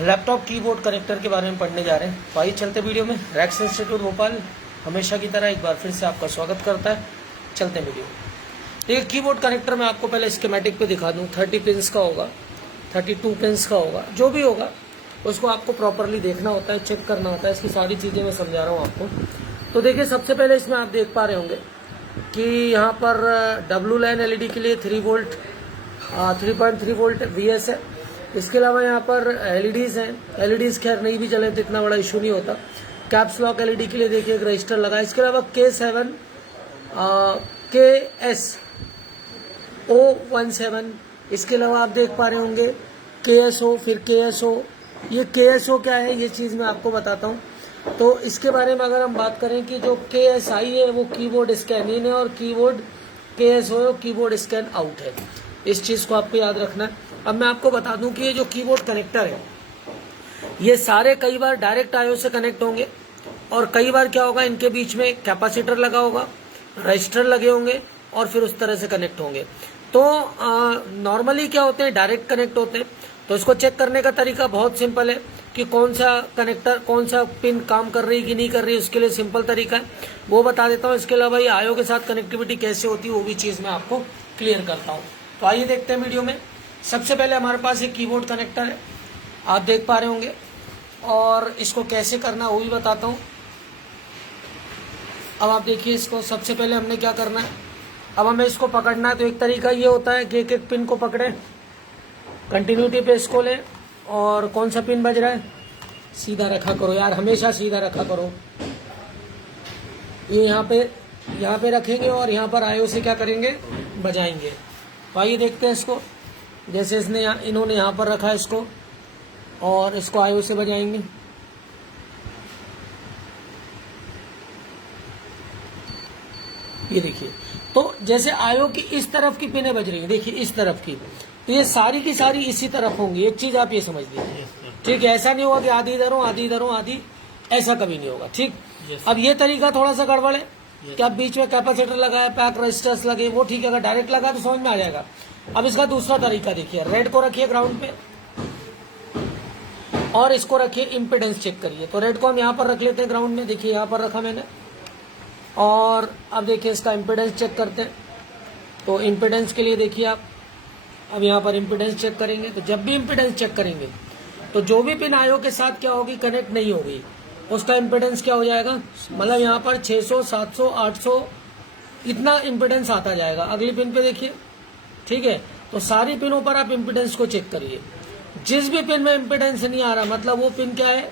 Laptop keyboard connector के बारे में पढ़ने जा रहे हैं। तो आइए चलते वीडियो में। रैक्स इंस्टीट्यूट भोपाल हमेशा की तरह एक बार फिर से आपका स्वागत करता है। चलते हैं वीडियो। देखिए कीबोर्ड कनेक्टर में आपको पहले स्कीमेटिक पे दिखा दूं। 30 पिंस का होगा, 32 पिंस का होगा, जो भी होगा उसको आपको प्रॉपरली देखना होता है, चेक करना होता है। इसकी सारी चीज़ें मैं समझा रहा हूँ आपको। तो देखिए सबसे पहले इसमें आप देख पा रहे होंगे कि यहाँ पर WLAN LED के लिए 3 वोल्ट 3.3 वोल्ट VS है। इसके अलावा यहाँ पर LEDs हैं। LEDs खैर नहीं भी चले तो इतना बड़ा इशू नहीं होता। कैप्स लॉक LED के लिए देखिए एक रजिस्टर लगा है। इसके अलावा K7 KSO17, इसके अलावा आप देख पा रहे होंगे KSO, फिर KSO। ये KSO क्या है ये चीज़ मैं आपको बताता हूँ। तो इसके बारे में अगर हम बात करें कि जो KSI है वो कीबोर्ड स्कैन इन है और कीबोर्ड KSO है कीबोर्ड स्कैन आउट है। इस चीज़ को आपको याद रखना है। अब मैं आपको बता दूं कि ये जो कीबोर्ड कनेक्टर है ये सारे कई बार डायरेक्ट आईओ से कनेक्ट होंगे और कई बार क्या होगा इनके बीच में कैपेसिटर लगा होगा, रजिस्टर लगे होंगे और फिर उस तरह से कनेक्ट होंगे। तो नॉर्मली क्या होते हैं डायरेक्ट कनेक्ट होते हैं। तो इसको चेक करने का तरीका बहुत सिंपल है कि कौन सा कनेक्टर कौन सा पिन काम कर रही है कि नहीं कर रही है। उसके लिए सिंपल तरीका है वो बता देता हूँ। इसके अलावा ये आईओ के साथ कनेक्टिविटी कैसे होती है वो भी चीज़ मैं आपको क्लियर करता हूँ। तो आइए देखते हैं वीडियो में। सबसे पहले हमारे पास एक कीबोर्ड कनेक्टर है, आप देख पा रहे होंगे, और इसको कैसे करना वो भी बताता हूँ। अब आप देखिए इसको सबसे पहले हमने क्या करना है। अब हमें इसको पकड़ना है तो एक तरीका ये होता है कि एक एक पिन को पकड़ें, कंटिन्यूटी पे इसको लें और कौन सा पिन बज रहा है सीधा रखा करो यार, हमेशा सीधा रखा करो। ये यहाँ पे रखेंगे और यहाँ पर आईओ से क्या करेंगे बजाएंगे। तो आइए देखते हैं इसको। जैसे इन्होंने यहाँ पर रखा है इसको और इसको आईओ से बजाएंगे। ये देखिए तो जैसे आईओ की इस तरफ की पिनें बज रही हैं, देखिए इस तरफ की, तो ये सारी की सारी इसी तरफ होंगी। एक चीज आप ये समझ लीजिए, ठीक है। ऐसा नहीं होगा कि आधी इधर हो आधी इधर हो आधी, ऐसा कभी नहीं होगा, ठीक। अब ये तरीका थोड़ा सा गड़बड़ है कि अब बीच में कैपेसिटर लगा है, पैक रजिस्टर्स लगे, वो ठीक है। अगर डायरेक्ट लगा तो समझ में आ जाएगा। अब इसका दूसरा तरीका देखिए, रेड को रखिए ग्राउंड पे और इसको रखिए इम्पिडेंस चेक करिए। तो रेड को हम यहाँ पर रख लेते हैं ग्राउंड में, देखिए यहाँ पर रखा मैंने। और अब देखिए इसका इम्पिडेंस चेक करते हैं। तो इम्पिडेंस के लिए देखिए आप अब यहाँ पर इम्पिडेंस चेक करेंगे। तो जब भी इम्पिडेंस चेक करेंगे तो जो भी पिन आईओ के साथ क्या होगी कनेक्ट नहीं होगी उसका इम्पिडेंस क्या हो जाएगा, मतलब यहाँ पर 600 700 800 इतना इम्पिडेंस आता जाएगा। अगली पिन पे देखिए, ठीक है। तो सारी पिनों पर आप इम्पिडेंस को चेक करिए। जिस भी पिन में इम्पिडेंस नहीं आ रहा मतलब वो पिन क्या है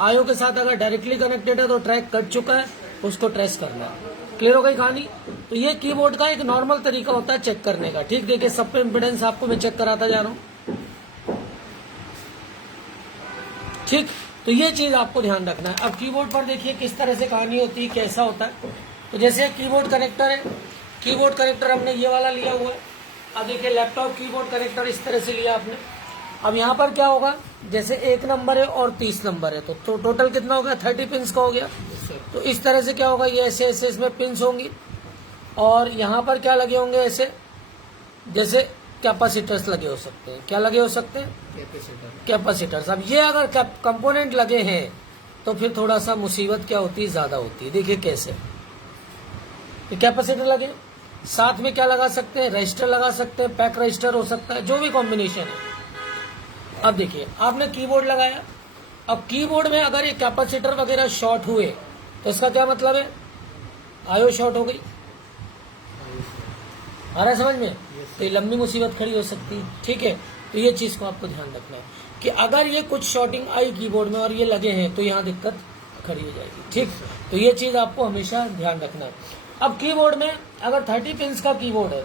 आईओ के साथ अगर डायरेक्टली कनेक्टेड है तो ट्रैक कट चुका है, उसको ट्रेस करना है। क्लियर हो गई कहानी। तो ये कीबोर्ड का एक नॉर्मल तरीका होता है चेक करने का, ठीक। देखिए सब पे इम्पिडेंस आपको मैं चेक कराता जा रहा हूँ, ठीक। तो ये चीज आपको ध्यान रखना है। अब कीबोर्ड पर देखिए किस तरह से कहानी होती है, कैसा होता है। तो जैसे कीबोर्ड कनेक्टर है, कीबोर्ड कनेक्टर हमने ये वाला लिया हुआ है। अब देखिए लैपटॉप कीबोर्ड कनेक्टर इस तरह से लिया आपने। अब यहाँ पर क्या होगा, जैसे 1 नंबर है और 30 नंबर है तो टोटल कितना हो गया 30 पिंस का हो गया। तो इस तरह से क्या होगा, ये ऐसे ऐसे इसमें पिंस होंगी और यहाँ पर क्या लगे होंगे ऐसे, जैसे कैपेसिटर्स लगे हो सकते हैं। क्या लगे हो सकते हैं, कैपेसिटर्स। अब ये अगर कंपोनेंट लगे हैं तो फिर थोड़ा सा मुसीबत क्या होती है ज्यादा होती है। देखिए कैसे कैपेसिटर लगे, साथ में क्या लगा सकते हैं रजिस्टर लगा सकते हैं, पैक रजिस्टर हो सकता है, जो भी कॉम्बिनेशन है। अब देखिए आपने कीबोर्ड लगाया, अब कीबोर्ड में अगर ये कैपेसिटर वगैरह शॉर्ट हुए तो इसका क्या मतलब है आईओ शॉर्ट हो गई। आ रहा है समझ में। तो ये लंबी मुसीबत खड़ी हो सकती है, ठीक है। तो ये चीज को आपको ध्यान रखना है कि अगर ये कुछ शॉर्टिंग आई कीबोर्ड में और ये लगे हैं तो यहाँ दिक्कत खड़ी हो जाएगी, ठीक। तो ये चीज आपको हमेशा ध्यान रखना है। अब कीबोर्ड में अगर 30 पिंस का कीबोर्ड है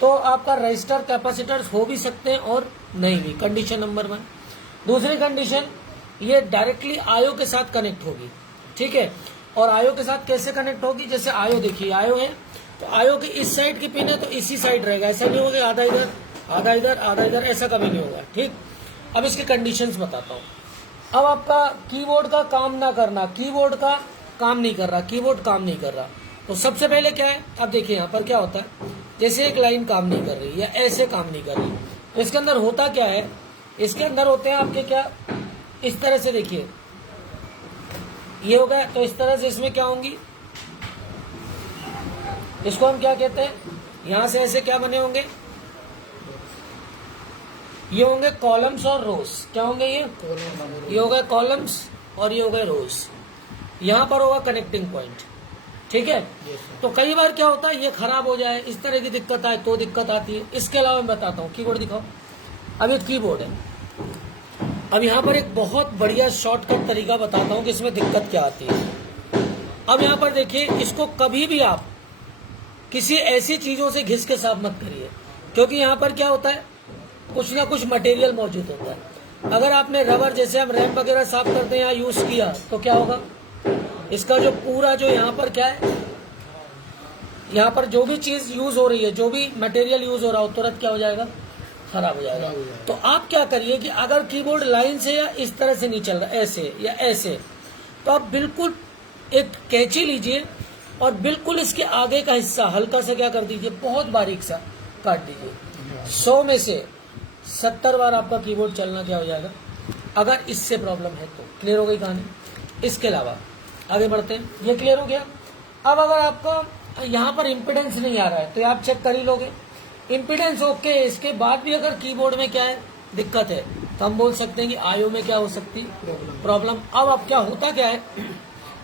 तो आपका रजिस्टर कैपेसिटर्स हो भी सकते हैं और नहीं भी, कंडीशन नंबर 1। दूसरी कंडीशन ये डायरेक्टली आईओ के साथ कनेक्ट होगी, ठीक है। और आईओ के साथ कैसे कनेक्ट होगी, जैसे आईओ देखिए आईओ है तो आईओ की इस साइड की पिन है तो इसी साइड रहेगा, ऐसा नहीं होगा आधा इधर आधा इधर आधा इधर, ऐसा कभी नहीं होगा, ठीक। अब इसके कंडीशंस बताता हूँ। अब आपका कीबोर्ड का काम ना करना, कीबोर्ड का काम नहीं कर रहा, कीबोर्ड काम नहीं कर रहा, तो सबसे पहले क्या है, अब देखिए यहाँ पर क्या होता है, जैसे एक लाइन काम नहीं कर रही या ऐसे काम नहीं कर रही, तो इसके अंदर होता क्या है, इसके अंदर होते हैं आपके क्या इस तरह से देखिए, ये हो गया। तो इस तरह से इसमें क्या होंगी, इसको हम क्या कहते हैं, यहां से ऐसे क्या बने होंगे, ये होंगे कॉलम्स और रोज। क्या होंगे ये हो गए कॉलम्स और ये हो गए रोज। यहां पर होगा कनेक्टिंग पॉइंट, ठीक है। तो कई बार क्या होता है, ये खराब हो जाए, इस तरह की दिक्कत आए तो दिक्कत आती है। इसके अलावा मैं बताता हूँ, कीबोर्ड दिखाओ। अब ये कीबोर्ड है। अब यहाँ पर एक बहुत बढ़िया शॉर्टकट तरीका बताता हूँ कि इसमें दिक्कत क्या आती है। अब यहाँ पर देखिए, इसको कभी भी आप किसी ऐसी चीजों से घिस के साफ मत करिए, क्योंकि यहाँ पर क्या होता है, कुछ ना कुछ मटेरियल मौजूद होता है। अगर आपने रबर, जैसे हम रैम वगैरह साफ करते हैं, यहाँ यूज किया तो क्या होगा, इसका जो पूरा जो यहाँ पर क्या है, यहाँ पर जो भी चीज यूज हो रही है, जो भी मटेरियल यूज हो रहा हो, तुरंत क्या हो जाएगा, खराब हो जाएगा। तो आप क्या करिए कि अगर कीबोर्ड लाइन से या इस तरह से नहीं चल रहा, ऐसे या ऐसे, तो आप बिल्कुल एक कैंची लीजिए और बिल्कुल इसके आगे का हिस्सा हल्का सा क्या कर दीजिए, बहुत बारीक सा काट दीजिए। 100 में से 70 बार आपका कीबोर्ड चलना क्या हो जाएगा, अगर इससे प्रॉब्लम है तो। क्लियर हो गई कहानी। इसके अलावा आगे बढ़ते हैं, ये क्लियर हो गया। अब अगर आपका यहाँ पर इम्पिडेंस नहीं आ रहा है तो आप चेक कर ही लोगे, इम्पिडेंस ओके। इसके बाद भी अगर कीबोर्ड में क्या है, दिक्कत है, तो हम बोल सकते हैं कि आईओ में क्या हो सकती है, प्रॉब्लम। अब क्या होता क्या है,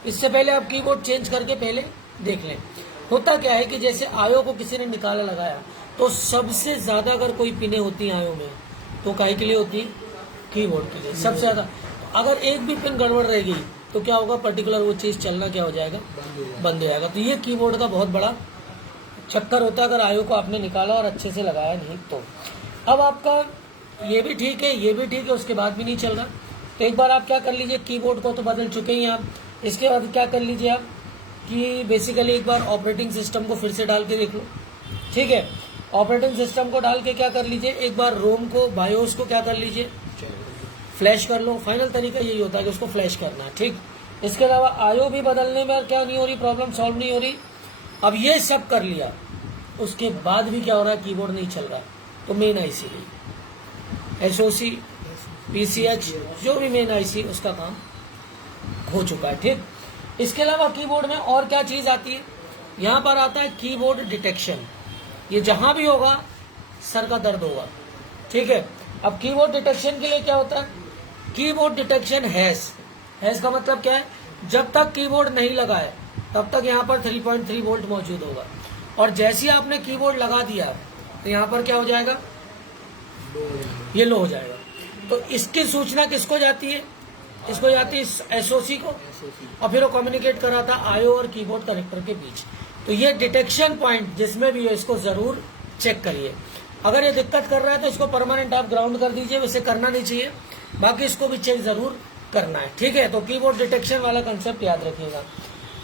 इससे पहले आप कीबोर्ड चेंज करके पहले देख लें। होता क्या है कि जैसे आईओ को किसी ने निकाला लगाया, तो सबसे ज्यादा अगर कोई पिने होती है आईओ में, तो काहे के लिए होती है, कीबोर्ड के लिए सबसे ज्यादा। अगर एक भी पिन गड़बड़ रह गई तो क्या होगा, पर्टिकुलर वो चीज चलना क्या हो जाएगा, बंद हो जाएगा। तो ये कीबोर्ड का बहुत बड़ा चक्कर होता है, अगर आईओ को आपने निकाला और अच्छे से लगाया नहीं तो। अब आपका ये भी ठीक है, ये भी ठीक है, उसके बाद भी नहीं चल रहा, तो एक बार आप क्या कर लीजिए, कीबोर्ड को तो बदल चुके ही आप, इसके बाद क्या कर लीजिए आप कि बेसिकली एक बार ऑपरेटिंग सिस्टम को फिर से डाल के देख लो, ठीक है। ऑपरेटिंग सिस्टम को डाल के क्या कर लीजिए, एक बार रोम को, बायोस को क्या कर लीजिए, फ्लैश कर लो। फाइनल तरीका यही होता है कि उसको फ्लैश करना है, ठीक। इसके अलावा आईओ भी बदलने में क्या नहीं हो रही, प्रॉब्लम सॉल्व नहीं हो रही। अब ये सब कर लिया, उसके बाद भी क्या हो रहा है, कीबोर्ड नहीं चल रहा, तो मेन आईसी, एसओसी, पीसीएच, जो भी मेन आईसी, उसका काम हो चुका है, ठीक। इसके अलावा कीबोर्ड में और क्या चीज आती है, यहाँ पर आता है कीबोर्ड डिटेक्शन। ये जहां भी होगा सर का दर्द होगा, ठीक है। अब कीबोर्ड डिटेक्शन के लिए क्या होता है, कीबोर्ड डिटेक्शन हैश का मतलब क्या है, जब तक कीबोर्ड नहीं लगा है तब तक यहाँ पर 3.3 वोल्ट मौजूद होगा, और जैसे ही आपने कीबोर्ड लगा दिया तो यहाँ पर क्या हो जाएगा, ये लो हो जाएगा। तो इसकी सूचना किसको जाती है, इसको जाती है एसओसी को, और फिर वो कम्युनिकेट कराता आईओ और कीबोर्ड कनेक्टर के बीच। तो ये डिटेक्शन पॉइंट जिसमें भी है, इसको जरूर चेक करिए। अगर ये दिक्कत कर रहा है तो इसको परमानेंट आप ग्राउंड कर दीजिए, वैसे करना नहीं चाहिए, बाकी इसको भी चेक जरूर करना है, ठीक है। तो कीबोर्ड डिटेक्शन वाला कंसेप्ट याद रखिएगा।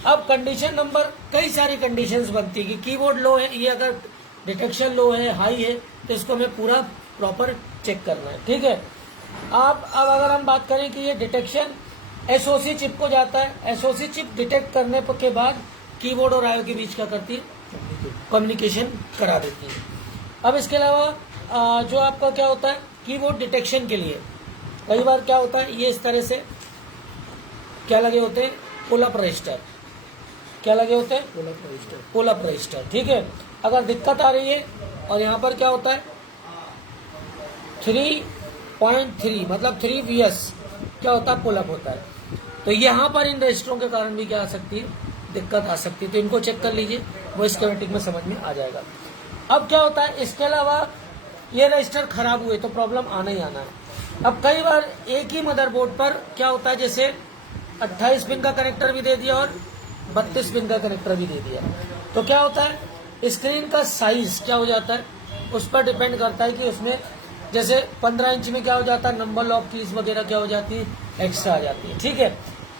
अब कंडीशन नंबर, कई सारी कंडीशंस बनती है कि कीबोर्ड लो है, ये अगर डिटेक्शन लो है, हाई है, तो इसको हमें पूरा प्रॉपर चेक करना है, ठीक है। अब अगर हम बात करें कि ये डिटेक्शन एसओसी चिप को जाता है, एसओसी चिप डिटेक्ट करने के बाद कीबोर्ड और आईओ के बीच क्या करती है, कम्युनिकेशन करा देती है। अब इसके अलावा जो आपका क्या होता है, कीबोर्ड डिटेक्शन के लिए कई बार क्या होता है, ये इस तरह से क्या लगे होते हैं, पुल अप रजिस्टर, क्या लगे होते हैं, पुल अप रजिस्टर, ठीक है। अगर दिक्कत आ रही है और यहाँ पर क्या होता है 3.3 मतलब 3 VS क्या होता है, पुल अप होता है, तो यहाँ पर इन रजिस्टरों के कारण भी क्या आ सकती है, दिक्कत आ सकती है। तो इनको चेक कर लीजिए, वो स्कीमेटिक में समझ में आ जाएगा। अब क्या होता है, इसके अलावा ये रजिस्टर खराब हुए तो प्रॉब्लम आना ही आना है। अब कई बार एक ही मदरबोर्ड पर क्या होता है, जैसे 28 पिन का कनेक्टर भी दे दिया और 32 पिन का कनेक्टर भी दे दिया, तो क्या होता है, स्क्रीन का साइज क्या हो जाता है, उस पर डिपेंड करता है कि उसमें जैसे 15 इंच में क्या हो जाता है, नंबर लॉक कीज वगैरह क्या हो जाती है, एक्स्ट्रा आ जाती है, ठीक है।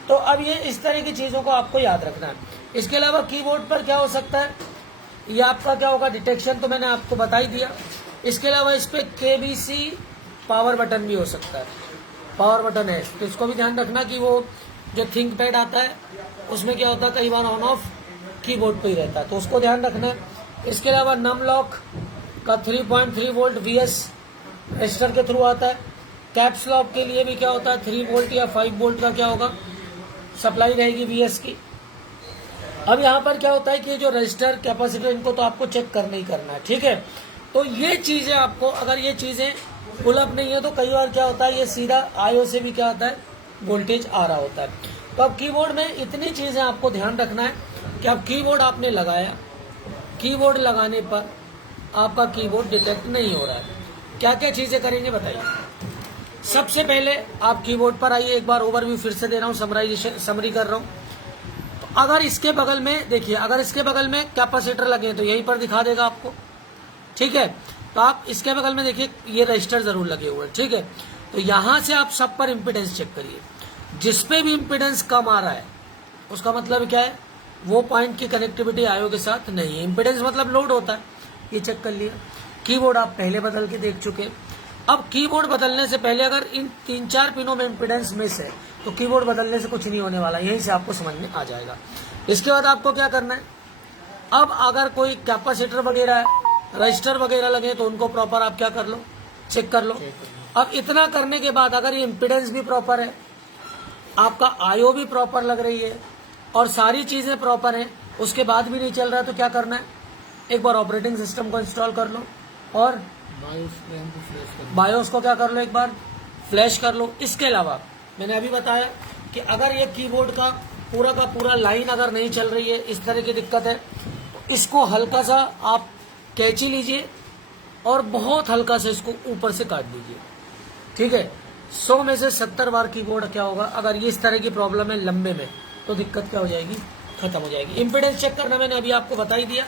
तो अब ये इस तरह की चीजों को आपको याद रखना है। इसके अलावा कीबोर्ड पर क्या हो सकता है, ये आपका क्या होगा, डिटेक्शन तो मैंने आपको बता ही दिया। इसके अलावा इस पे KBC पावर बटन भी हो सकता है, पावर बटन है, तो इसको भी ध्यान रखना कि वो जो थिंक पैड आता है उसमें क्या होता है, कई बार ऑन ऑफ कीबोर्ड पे ही रहता है, तो उसको ध्यान रखना। इसके अलावा नम लॉक का 3.3 वोल्ट VS रजिस्टर के थ्रू आता है। कैप्स लॉक के लिए भी क्या होता है 3 वोल्ट या 5 वोल्ट का क्या होगा सप्लाई रहेगी वीएस की। अब यहाँ पर क्या होता है कि जो रजिस्टर कैपेसिटर इनको तो आपको चेक करना ही करना है, ठीक है। तो ये चीजें आपको, अगर ये चीजें पुल अप नहीं है तो कई बार क्या होता है ये सीधा आईओ से भी क्या होता है वोल्टेज आ रहा होता है। तो अब कीबोर्ड में इतनी चीजें आपको ध्यान रखना है कि अब कीबोर्ड आपने लगाया, कीबोर्ड लगाने पर आपका कीबोर्ड डिटेक्ट नहीं हो रहा है, क्या क्या चीजें करेंगे बताइए। सबसे पहले आप कीबोर्ड पर आइए, एक बार ओवरव्यू फिर से दे रहा हूँ, समरी कर रहा हूँ। तो अगर इसके बगल में देखिए, अगर इसके बगल में कैपेसिटर लगे तो यहीं पर दिखा देगा आपको, ठीक है। तो आप इसके बगल में देखिए ये रजिस्टर जरूर लगे हुए हैं, ठीक है। तो यहां से आप सब पर इम्पिडेंस चेक करिए, जिसपे भी इम्पिडेंस कम आ रहा है उसका मतलब क्या है वो पॉइंट की कनेक्टिविटी आईओ के साथ नहीं है। इम्पिडेंस मतलब लोड होता है, ये चेक कर लिया। कीबोर्ड आप पहले बदल के देख चुके। अब कीबोर्ड बदलने से पहले अगर इन 3-4 पिनों में इम्पिडेंस मिस है तो कीबोर्ड बदलने से कुछ नहीं होने वाला, यहीं से आपको समझ में आ जाएगा। इसके बाद आपको क्या करना है, अब अगर कोई कैपेसिटर वगैरह है, रजिस्टर वगैरह लगे तो उनको प्रॉपर आप क्या कर लो, चेक कर लो। अब इतना करने के बाद अगर ये इम्पिडेंस भी प्रॉपर है, आपका आईओ भी प्रॉपर लग रही है और सारी चीजें प्रॉपर हैं, उसके बाद भी नहीं चल रहा है तो क्या करना है, एक बार ऑपरेटिंग सिस्टम को इंस्टॉल कर लो और बायोस को क्या कर लो, एक बार फ्लैश कर लो। इसके अलावा मैंने अभी बताया कि अगर ये कीबोर्ड का पूरा लाइन अगर नहीं चल रही है, इस तरह की दिक्कत है, तो इसको हल्का सा आप कैंची लीजिए और बहुत हल्का से इसको ऊपर से काट दीजिए, ठीक है। 100 में से 70 बार कीबोर्ड क्या होगा, अगर ये इस तरह की प्रॉब्लम है लंबे में, तो दिक्कत क्या हो जाएगी, खत्म हो जाएगी। इम्पिडेंस चेक करना मैंने अभी आपको बता ही दिया,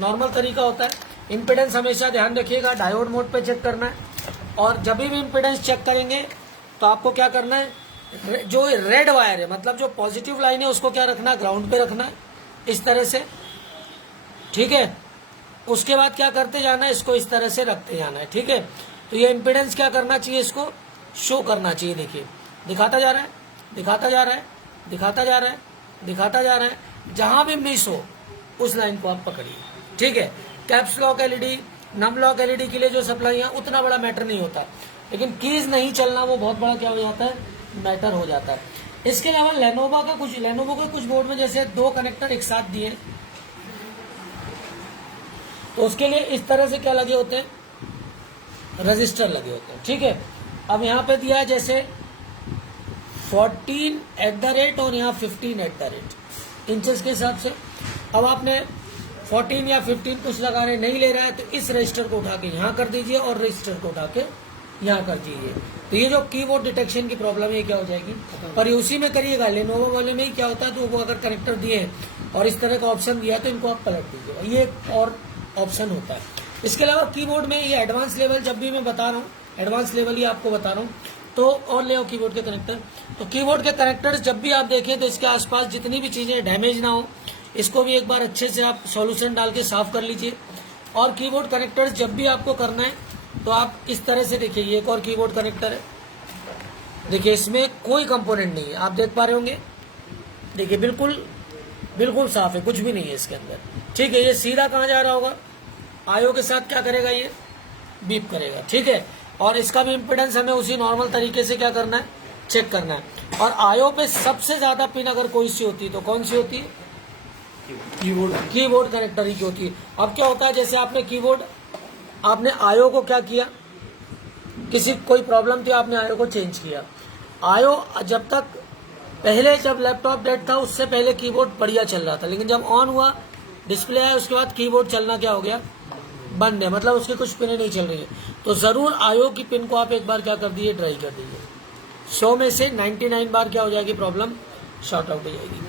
नॉर्मल तरीका होता है। इम्पिडेंस हमेशा ध्यान रखिएगा डायोड मोड पे चेक करना है, और जब भी इम्पिडेंस चेक करेंगे तो आपको क्या करना है, जो रेड वायर है मतलब जो पॉजिटिव लाइन है उसको क्या रखना है, ग्राउंड पे रखना है इस तरह से, ठीक है। उसके बाद क्या करते जाना है, इसको इस तरह से रखते जाना है, ठीक है। तो ये इम्पिडेंस क्या करना चाहिए, इसको शो करना चाहिए। देखिए दिखाता जा रहा है, दिखाता जा रहा है, दिखाता जा रहा है, दिखाता जा रहा है, जहां भी मिस हो उस लाइन को आप पकड़िए, ठीक है। Caps lock LED, num lock LED के लिए जो सप्लाई है उतना बड़ा मैटर नहीं होता है, लेकिन कीज नहीं चलना वो बहुत बड़ा क्या हो जाता है, मैटर हो जाता है। इसके अलावा लेनोवो के कुछ बोर्ड में जैसे 2 कनेक्टर एक साथ दिए तो उसके लिए इस तरह से क्या लगे होते हैं, रजिस्टर लगे होते हैं, ठीक है। अब यहाँ पे दिया है जैसे 14 और यहाँ 15 इंचेस के हिसाब से। अब आपने 14 या 15 कुछ लगाने नहीं ले रहा है तो इस रजिस्टर को उठा के यहाँ कर दीजिए और रजिस्टर को उठा के यहाँ कर दीजिए। तो ये जो कीबोर्ड डिटेक्शन की प्रॉब्लम है ये क्या हो जाएगी, और ये उसी में करिएगा। लेनोवो वाले में ही क्या होता है, तो वो अगर कनेक्टर दिए हैं और इस तरह का ऑप्शन दिया है तो इनको आप पलट दीजिएगा, ये एक और ऑप्शन होता है। इसके अलावा कीबोर्ड में ये एडवांस लेवल, जब भी मैं बता रहा हूँ एडवांस लेवल ही आपको बता रहा हूँ, तो और ले आओ कीबोर्ड के कनेक्टर। तो कीबोर्ड के कनेक्टर्स जब भी आप देखें तो इसके आसपास जितनी भी चीजें डैमेज ना हो, इसको भी एक बार अच्छे से आप सॉल्यूशन डाल के साफ कर लीजिए। और कीबोर्ड कनेक्टर्स जब भी आपको करना है तो आप इस तरह से देखिए, ये एक और कीबोर्ड कनेक्टर है, देखिए इसमें कोई कंपोनेंट नहीं है, आप देख पा रहे होंगे, देखिए बिल्कुल साफ है, कुछ भी नहीं है इसके अंदर, ठीक है। ये सीधा कहाँ जा रहा होगा, आईओ के साथ क्या करेगा, ये बीप करेगा, ठीक है। और इसका भी इम्पिडेंस हमें उसी नॉर्मल तरीके से क्या करना है, चेक करना है। और आईओ पे सबसे ज्यादा पिन अगर कोई सी होती है तो कौन सी होती है, कीबोर्ड कनेक्टर ही की होती है। अब क्या होता है, जैसे आपने आईओ को क्या किया, कोई प्रॉब्लम थी, आपने आईओ को चेंज किया। आईओ जब तक पहले जब लैपटॉप डेड था उससे पहले कीबोर्ड बढ़िया चल रहा था, लेकिन जब ऑन हुआ डिस्प्ले आया उसके बाद कीबोर्ड चलना क्या हो गया, बंद है, मतलब उसकी कुछ पिनें नहीं चल रही है। तो जरूर आईओ की पिन को आप एक बार क्या कर दीजिए, ड्राई कर दीजिए। 100 में से 99 बार क्या हो जाएगी, प्रॉब्लम शॉर्ट आउट हो जाएगी।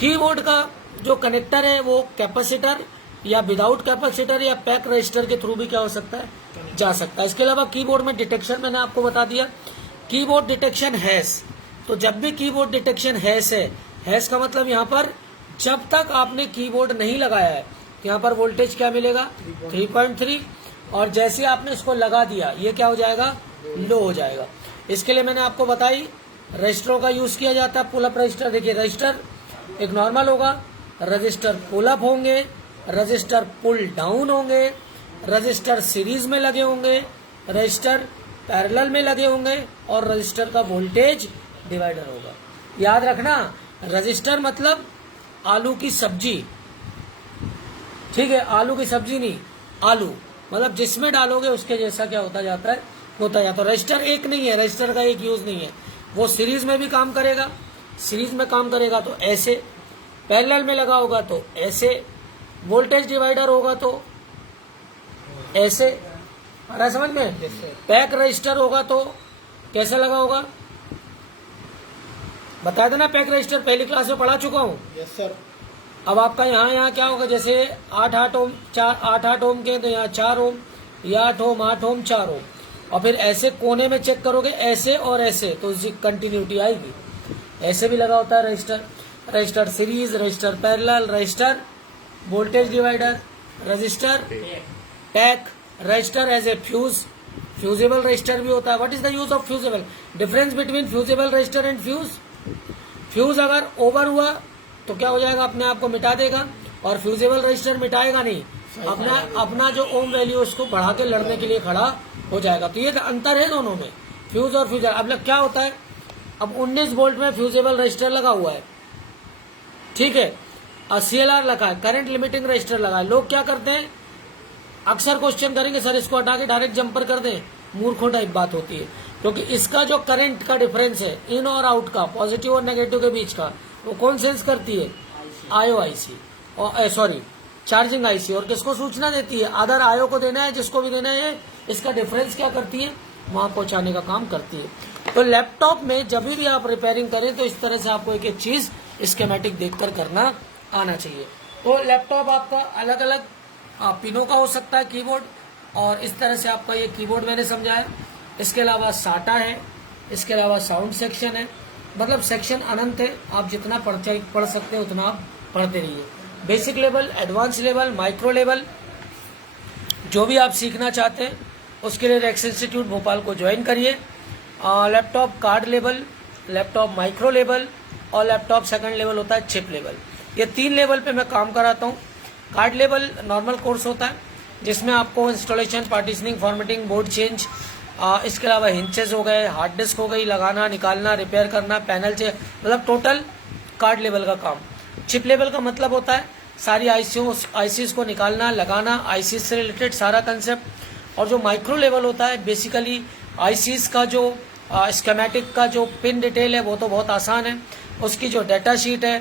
कीबोर्ड का जो कनेक्टर है वो कैपेसिटर या विदाउट कैपेसिटर या पैक रजिस्टर के थ्रू भी क्या हो सकता है, जा सकता है। इसके अलावा कीबोर्ड में डिटेक्शन मैंने आपको बता दिया, कीबोर्ड डिटेक्शन हैश। तो जब भी कीबोर्ड डिटेक्शन हैश है, हैश का मतलब यहाँ पर जब तक आपने कीबोर्ड नहीं लगाया है तो यहाँ पर वोल्टेज क्या मिलेगा, 3.3, और जैसे आपने इसको लगा दिया ये क्या हो जाएगा, लो हो जाएगा। इसके लिए मैंने आपको बताई रजिस्टरों का यूज किया जाता है, पुल अप रजिस्टर। देखिए रजिस्टर एक नॉर्मल होगा, रजिस्टर पुल अप होंगे, रजिस्टर पुल डाउन होंगे, रजिस्टर सीरीज में लगे होंगे, रजिस्टर पैरेलल में लगे होंगे और रजिस्टर का वोल्टेज डिवाइडर होगा। याद रखना, रजिस्टर मतलब आलू की सब्जी, ठीक है, आलू की सब्जी नहीं, आलू मतलब जिसमें डालोगे उसके जैसा क्या होता जाता है, होता जाता है। रजिस्टर एक नहीं है, रजिस्टर का एक यूज नहीं है, वो सीरीज में भी काम करेगा, सीरीज में काम करेगा तो ऐसे, पैरेलल में लगा होगा तो ऐसे, वोल्टेज डिवाइडर होगा तो ऐसे, आ रहा है समझ में। पैक रजिस्टर होगा तो कैसा लगा होगा, बता देना। पैक रजिस्टर पहली क्लास में पढ़ा चुका हूँ। Yes sir. अब आपका यहाँ क्या होगा, जैसे 8 ओम, 8 ओम के तो यहाँ 4 ओम, या 8 ओम 4 ओम, और फिर ऐसे कोने में चेक करोगे ऐसे और ऐसे, तो इसकी कंटिन्यूटी आएगी। ऐसे भी लगा होता है resistor, resistor series, resistor parallel, resistor voltage divider, resistor pack, resistor as a fuse, fusible resistor भी होता है। What is the use of fusible, difference between fusible resistor and fuse. Fuse अगर ओवर हुआ तो क्या हो जाएगा, अपने आप को मिटा देगा, और फ्यूजेबल रजिस्टर मिटाएगा नहीं, अपना जो ओम वैल्यू उसको बढ़ा के लड़ने के लिए खड़ा हो जाएगा। तो ये अंतर है दोनों में, फ्यूज और फ्यूजर। अब क्या होता है, अब 19 वोल्ट में फ्यूजेबल रजिस्टर लगा हुआ है, ठीक है, और CLR लगा है, करंट लिमिटिंग रजिस्टर लगा है। लोग क्या करते हैं, अक्सर क्वेश्चन करेंगे सर इसको हटा के डायरेक्ट जंपर कर दें, मूर्खों टाइप बात होती है, क्योंकि इसका जो करंट का डिफरेंस है इन और आउट का, पॉजिटिव और नेगेटिव के बीच का, वो कौन सेंस करती है, IO IC, और सॉरी चार्जिंग IC, और किसको सूचना देती है, अदर IO को देना है, जिसको भी देना है, इसका डिफरेंस क्या करती है, वहां पहुंचाने का काम करती है। तो लैपटॉप में जब भी आप रिपेयरिंग करें तो इस तरह से आपको एक एक चीज स्कीमेटिक देखकर करना आना चाहिए। तो लैपटॉप आपका अलग अलग पिनों का हो सकता है, कीबोर्ड, और इस तरह से आपका ये कीबोर्ड मैंने समझाया। इसके अलावा साटा है, इसके अलावा साउंड सेक्शन है, मतलब सेक्शन अनंत है, आप जितना पढ़ सकते हैं उतना आप पढ़ते रहिए। Basic level, advance level, micro level, जो भी आप सीखना चाहते हैं उसके लिए रेक्स इंस्टीट्यूट भोपाल को ज्वाइन करिए। Laptop card level, laptop micro level, और लैपटॉप सेकंड लेवल होता है चिप लेवल। ये 3 लेवल पे मैं काम कराता हूँ। कार्ड लेवल नॉर्मल कोर्स होता है, जिसमें आपको installation, partitioning, formatting, board change, इसके अलावा हिंचेस हो गए, हार्ड डिस्क हो गई, लगाना, निकालना, रिपेयर करना, पैनल चेंज, मतलब टोटल कार्ड लेवल का काम। चिप लेवल का मतलब होता है सारी आईसीज को निकालना, लगाना, आईसीज से रिलेटेड सारा कंसेप्ट। और जो माइक्रो लेवल होता है, बेसिकली आईसीज का जो स्कीमेटिक का जो पिन डिटेल है वो तो बहुत आसान है, उसकी जो डाटा शीट है,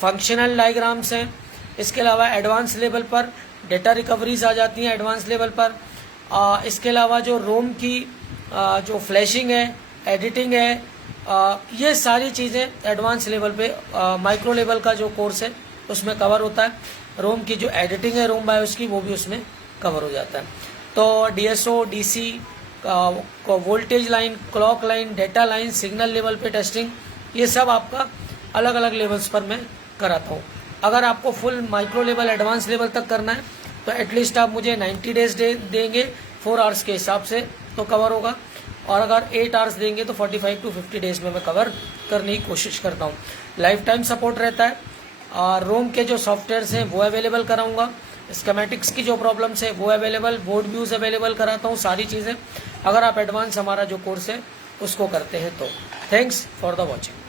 फंक्शनल डायग्राम्स हैं। इसके अलावा एडवांस लेवल पर डेटा रिकवरीज आ जाती हैं एडवांस लेवल पर। इसके अलावा जो रोम की जो फ्लैशिंग है, एडिटिंग है, ये सारी चीज़ें एडवांस लेवल पे माइक्रो लेवल का जो कोर्स है उसमें कवर होता है। रोम की जो एडिटिंग है रोम बायोस की, वो भी उसमें कवर हो जाता है। तो DSO, DC, voltage line, clock line, data line, signal level पे टेस्टिंग, ये सब आपका अलग अलग लेवल्स पर मैं कराता हूँ। अगर आपको full micro level, advance level तक करना है तो एटलीस्ट आप मुझे 90 डेज देंगे 4 आवर्स के हिसाब से तो कवर होगा, और अगर 8 आवर्स देंगे तो 45 to 50 डेज में मैं कवर करने की कोशिश करता हूँ। लाइफ टाइम सपोर्ट रहता है। रोम के जो सॉफ्टवेयर्स हैं वो अवेलेबल कराऊंगा, स्कीमेटिक्स की जो प्रॉब्लम्स है वो अवेलेबल, बोर्ड व्यूज अवेलेबल कराता हूँ, सारी चीज़ें, अगर आप एडवांस हमारा जो कोर्स है उसको करते हैं तो। Thanks for the watching.